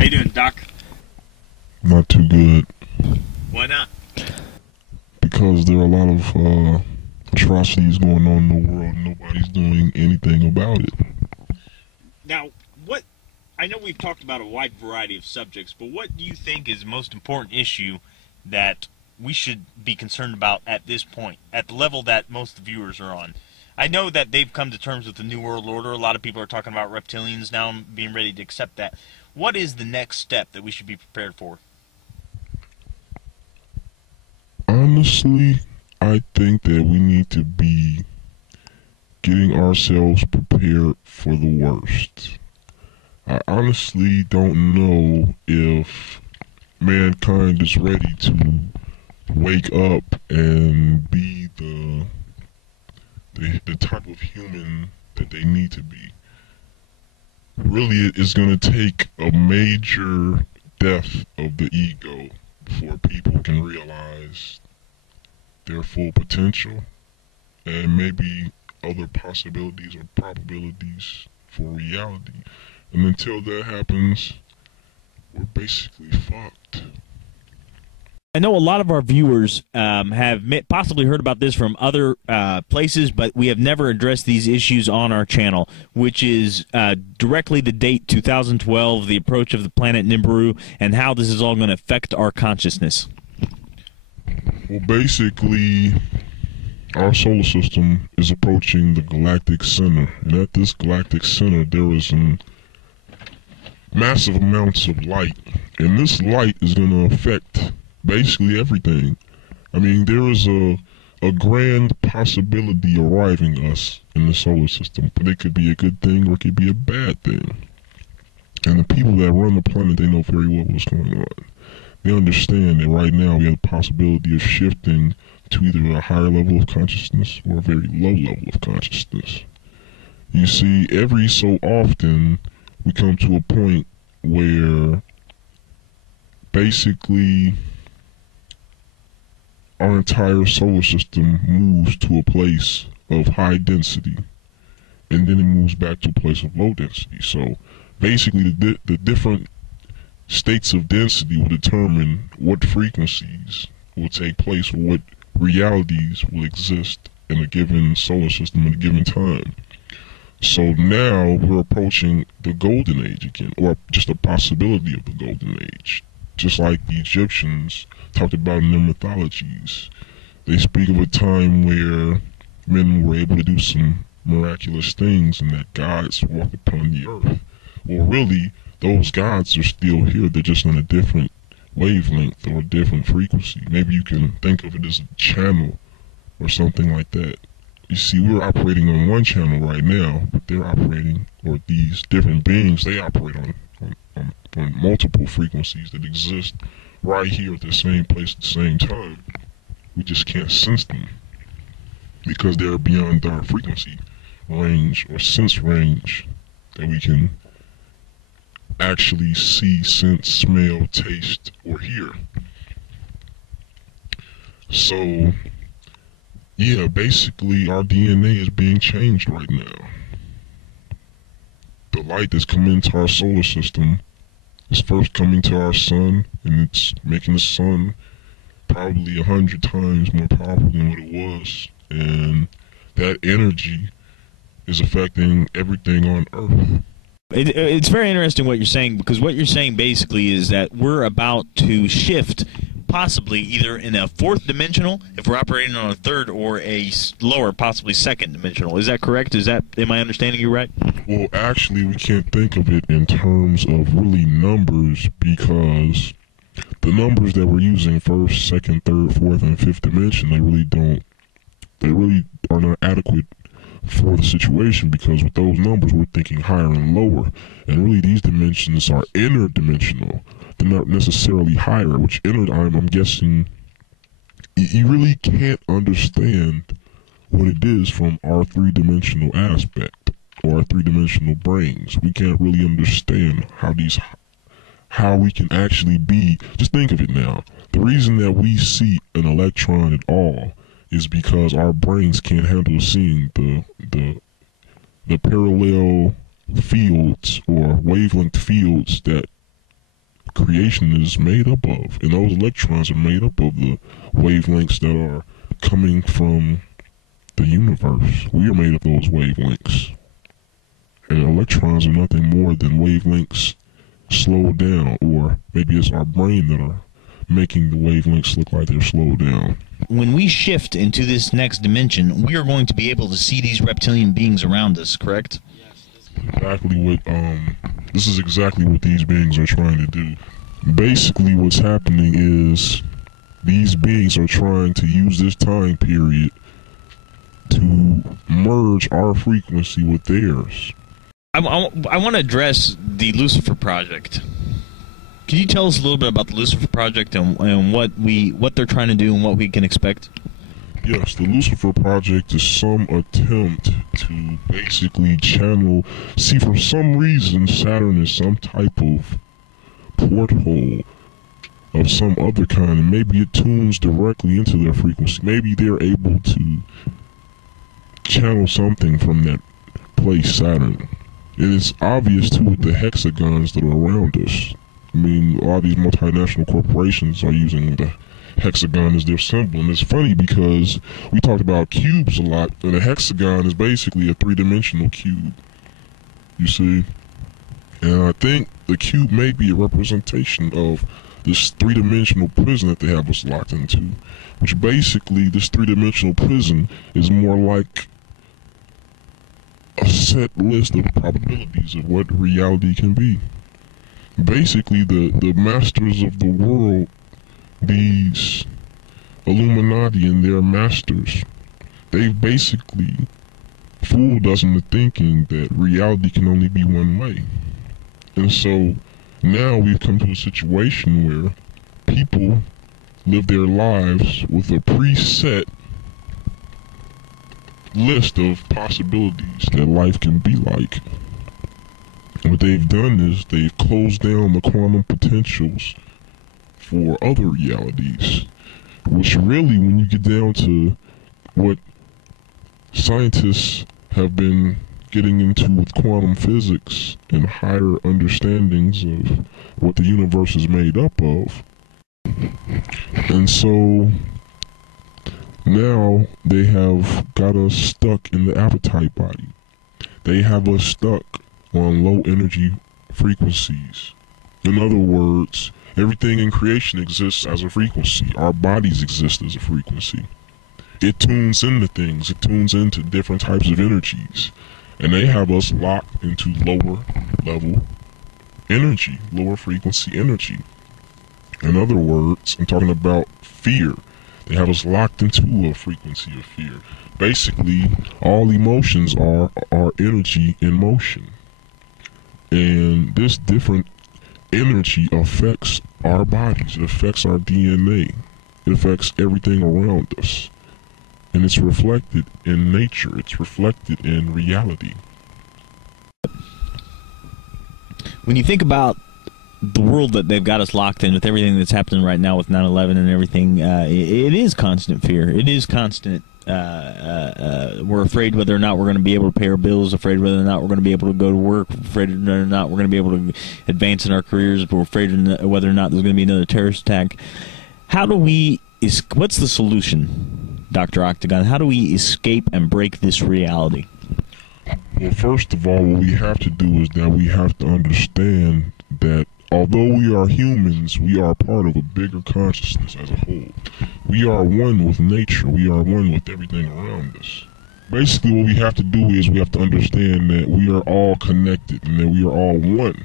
How you doing, Doc? Not too good, Why not? because there are a lot of atrocities going on in the world and nobody's doing anything about it. Now, I know we've talked about a wide variety of subjects, but what do you think is the most important issue that we should be concerned about at this point, at the level that most viewers are on? I know that they've come to terms with the New World Order. A lot of people are talking about reptilians now and being ready to accept that. What is the next step that we should be prepared for? Honestly, I think that we need to be getting ourselves prepared for the worst. I honestly don't know if mankind is ready to wake up and be the type of human that they need to be. Really, it's going to take a major death of the ego before people can realize their full potential and maybe other possibilities or probabilities for reality. And until that happens, we're basically fucked. I know a lot of our viewers have possibly heard about this from other places, but we have never addressed these issues on our channel, which is directly the date 2012, the approach of the planet Nibiru, and how this is all going to affect our consciousness. Well, basically, our solar system is approaching the galactic center, and at this galactic center there is massive amounts of light, and this light is going to affect basically everything. I mean, there is a grand possibility arriving us in the solar system, but it could be a good thing or it could be a bad thing. And the people that run the planet, they know very well what's going on. They understand that right now we have the possibility of shifting to either a higher level of consciousness or a very low level of consciousness. You see, every so often we come to a point where basically our entire solar system moves to a place of high density, and then it moves back to a place of low density. So basically the different states of density will determine what frequencies will take place or what realities will exist in a given solar system at a given time. So now we're approaching the golden age again, or just a possibility of the golden age. Just like the Egyptians talked about in their mythologies. They speak of a time where men were able to do some miraculous things and that gods walked upon the earth. Well, really, those gods are still here. They're just on a different wavelength or a different frequency. Maybe you can think of it as a channel or something like that. You see, we're operating on one channel right now, but they're operating, or these different beings, they operate on multiple frequencies that exist right here at the same place at the same time. We just can't sense them because they're beyond our frequency range or sense range that we can actually see, sense, smell, taste, or hear. So yeah, basically our DNA is being changed right now. The light that's coming into our solar system is first coming to our sun, and it's making the sun probably 100 times more powerful than what it was. And that energy is affecting everything on Earth. It's very interesting what you're saying, because what you're saying basically is that we're about to shift possibly either in a fourth dimensional, if we're operating on a third, or a lower, possibly second dimensional. Is that correct? Am I understanding you right? Well, actually, we can't think of it in terms of really numbers, because the numbers that we're using, first, second, third, fourth, and fifth dimension, they really are not adequate for the situation, because with those numbers we're thinking higher and lower, and really these dimensions are interdimensional. They're not necessarily higher, which I'm guessing you really can't understand what it is from our three-dimensional aspect or our three-dimensional brains. We can't really understand how we can actually be. Just think of it now. The reason that we see an electron at all is because our brains can't handle seeing the parallel fields or wavelength fields that creation is made up of. And those electrons are made up of the wavelengths that are coming from the universe. We are made of those wavelengths. And electrons are nothing more than wavelengths slowed down, or maybe it's our brain that are making the wavelengths look like they're slowed down. When we shift into this next dimension, we are going to be able to see these reptilian beings around us, correct? This is exactly what these beings are trying to do. Basically, what's happening is these beings are trying to use this time period to merge our frequency with theirs. I want to address the Lucifer Project. Can you tell us a little bit about the Lucifer Project and what they're trying to do and what we can expect? Yes, the Lucifer Project is some attempt to basically channel. See, for some reason, Saturn is some type of porthole of some other kind, and maybe it tunes directly into their frequency. Maybe they're able to channel something from that place, Saturn. And it's obvious, too, with the hexagons that are around us. I mean, a lot of these multinational corporations are using the hexagon as their symbol. And it's funny because we talked about cubes a lot, and a hexagon is basically a three-dimensional cube, you see. And I think the cube may be a representation of this three-dimensional prison that they have us locked into, which basically this three-dimensional prison is more like a set list of probabilities of what reality can be. Basically, the masters of the world, these Illuminati and their masters, they've basically fooled us into thinking that reality can only be one way. And so now we've come to a situation where people live their lives with a preset list of possibilities that life can be like. What they've done is they've closed down the quantum potentials for other realities, which really, when you get down to what scientists have been getting into with quantum physics and higher understandings of what the universe is made up of. And so now they have got us stuck in the appetite body. They have us stuck on low energy frequencies. In other words, everything in creation exists as a frequency. Our bodies exist as a frequency. It tunes into things. It tunes into different types of energies. And they have us locked into lower level energy, lower frequency energy. In other words, I'm talking about fear. They have us locked into a frequency of fear. Basically, all emotions are energy in motion. And this different energy affects our bodies. It affects our DNA. It affects everything around us. And it's reflected in nature. It's reflected in reality. When you think about the world that they've got us locked in with everything that's happening right now with 9/11 and everything, it is constant fear. It is constant. We're afraid whether or not we're going to be able to pay our bills, afraid whether or not we're going to be able to go to work, afraid whether or not we're going to be able to advance in our careers, but we're afraid whether or not there's going to be another terrorist attack. What's the solution, Dr. Octagon? How do we escape and break this reality? Well, first of all, what we have to do is that we have to understand that although we are humans, we are part of a bigger consciousness as a whole. We are one with nature. We are one with everything around us. Basically, what we have to do is we have to understand that we are all connected and that we are all one.